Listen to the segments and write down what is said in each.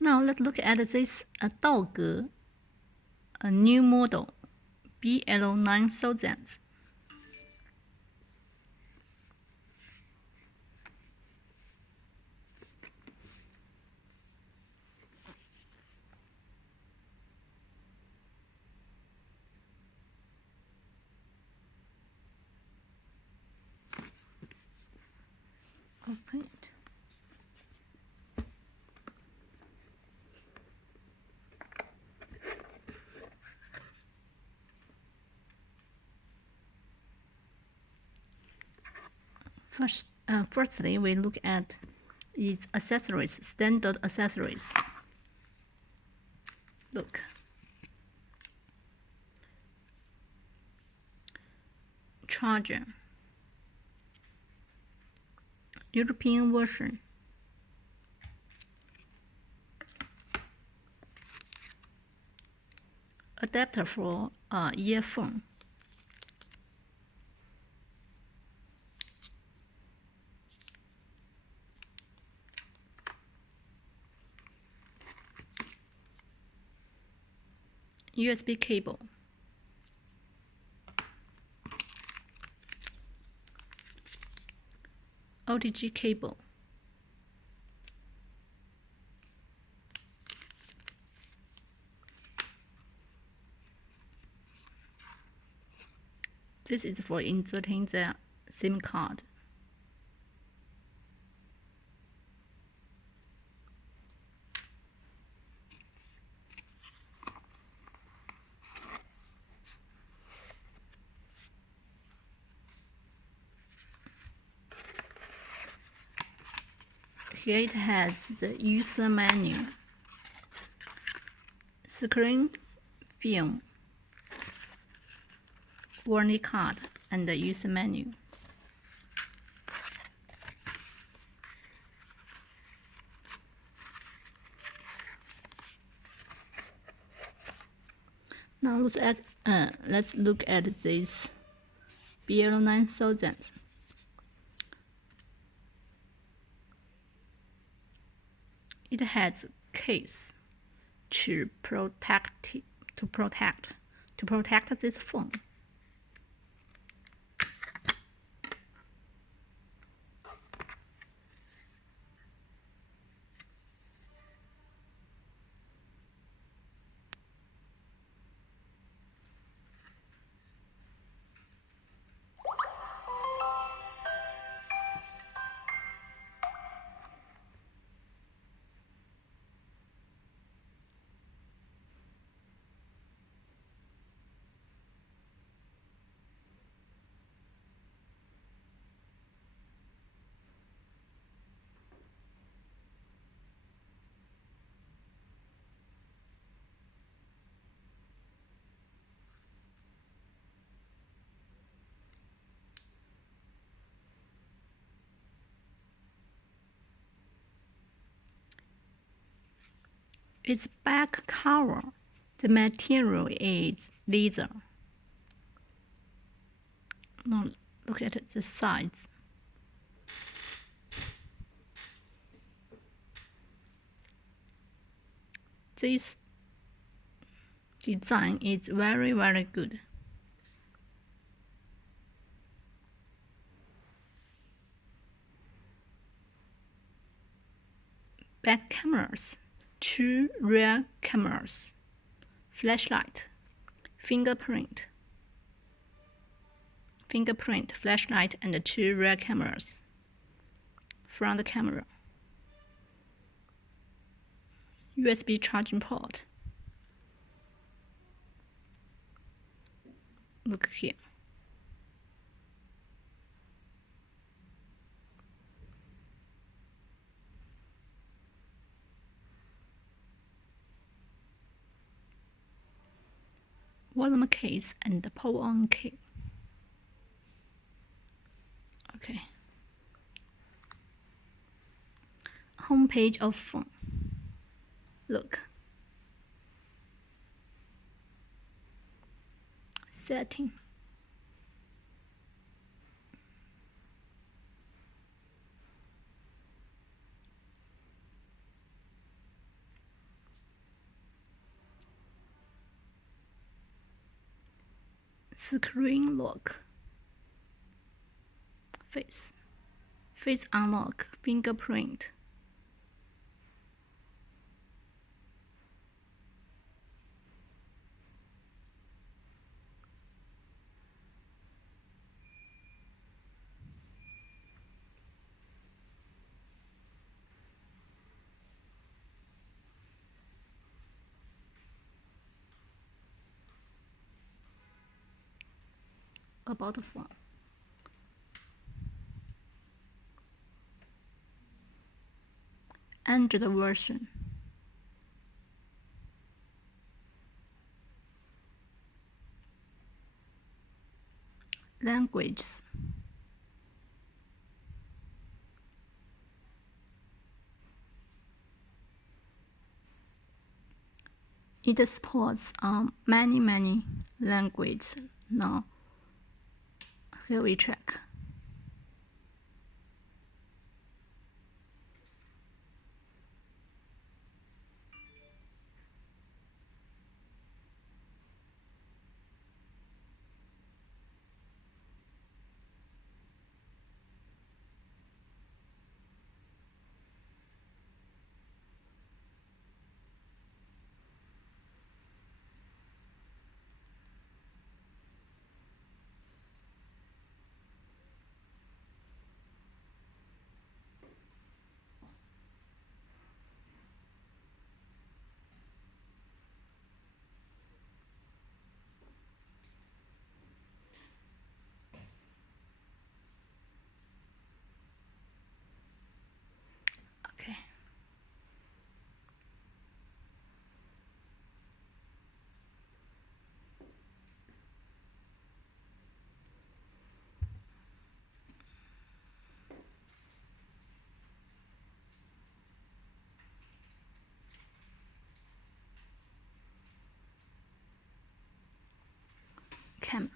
Now let's look at this Doogee, a new model, BL9000. Open it. Firstly, we look at its accessories, standard accessories. Look. Charger. European version. Adapter for earphone. USB cable. OTG cable. This is for inserting the SIM card. Here it has the user menu, screen film, warranty card, and the user menu. Now let's look at this BL9000. It has case to protect this phone. Its back cover, the material is leather. Now look at the sides. This design is very, very good. Back cameras, 2 rear cameras, flashlight, fingerprint, flashlight, and 2 rear cameras. Front camera, USB charging port. Look here. Volume case and the power on key. Okay. Home page of phone. Look. Setting. Screen lock. Face unlock. Fingerprint. About phone. Android version. Languages. It supports many languages now. Here we check. Okay. Camera.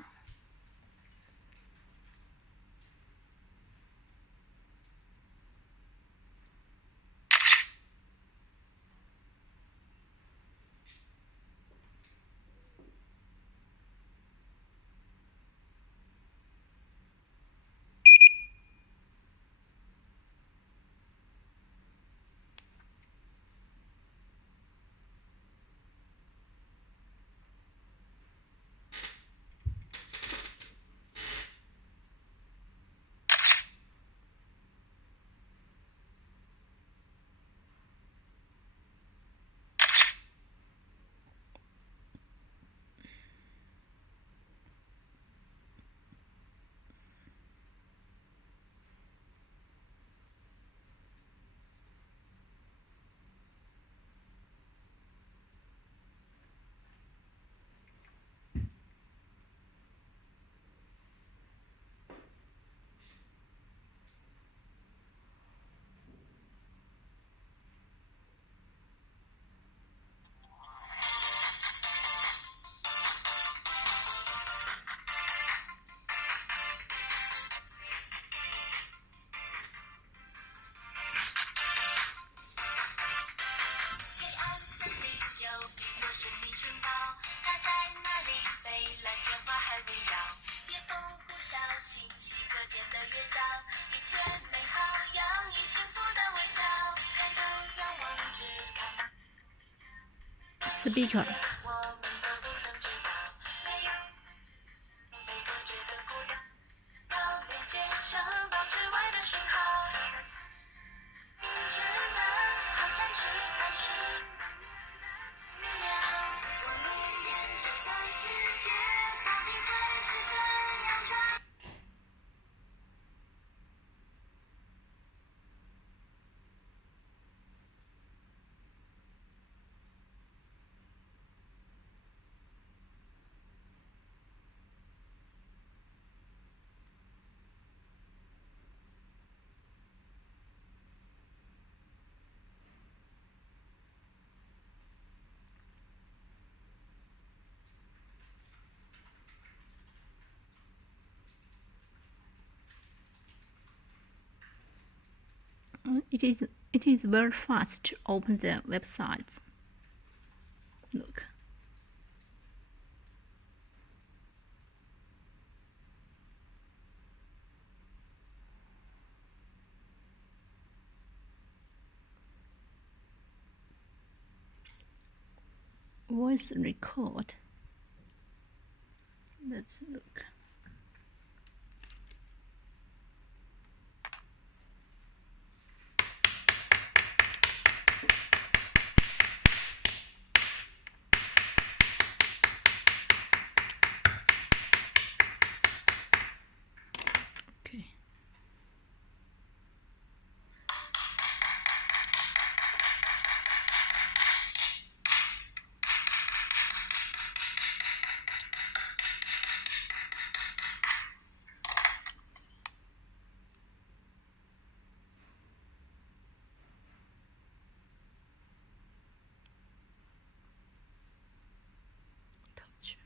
Speaker. It is very fast to open the website. Look. voice record. Let's look. Okay. Touch.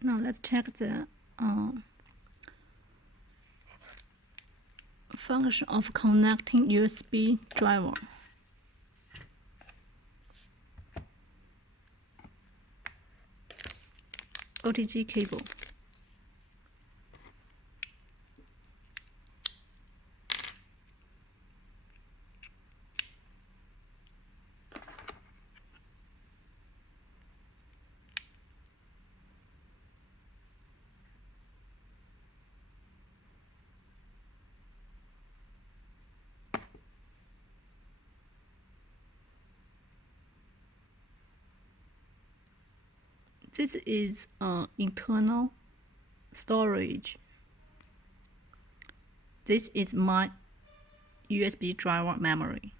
Now let's check the function of connecting USB driver. OTG cable. This is internal storage. This is my USB driver memory.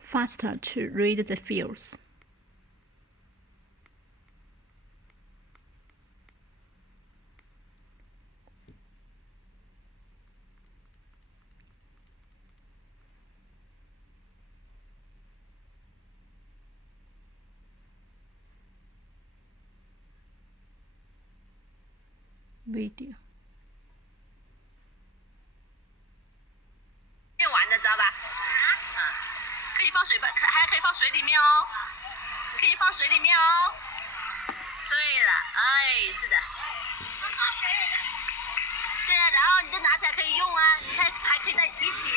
Faster to read the fields. Video. 电玩的知道吧？可以放水吧，还可以放水里面哦，可以放水里面哦。对了，哎，是的。对啊，然后你就拿起来可以用啊，你看还可以在一起。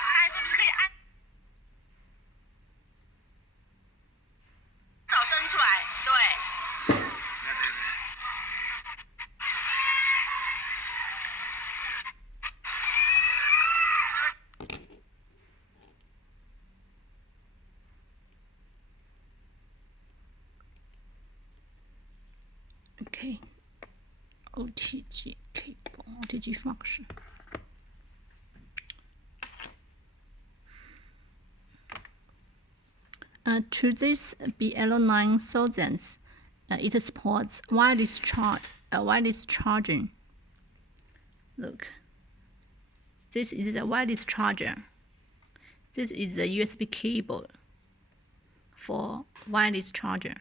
看是不是可以按早伸出来？对。Okay. OTG cable, OTG function. To this BL9000, it supports wireless charging. Look, this is the wireless charger. This is the USB cable for wireless charger.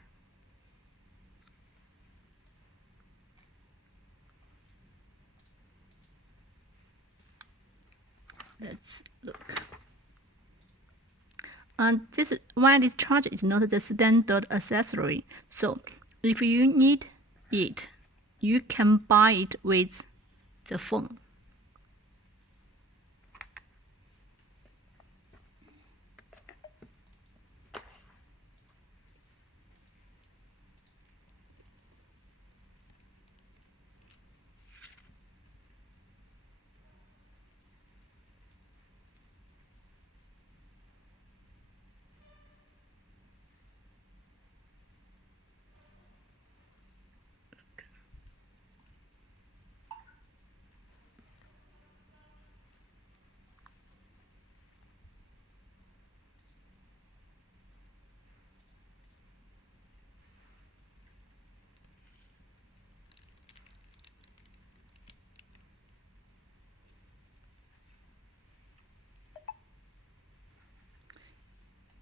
Let's look. This wireless charger is not the standard accessory, so if you need it, you can buy it with the phone.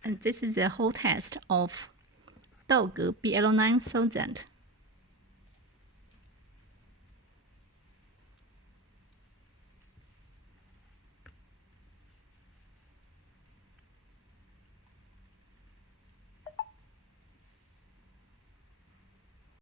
And this is the whole test of Doogee BL9000.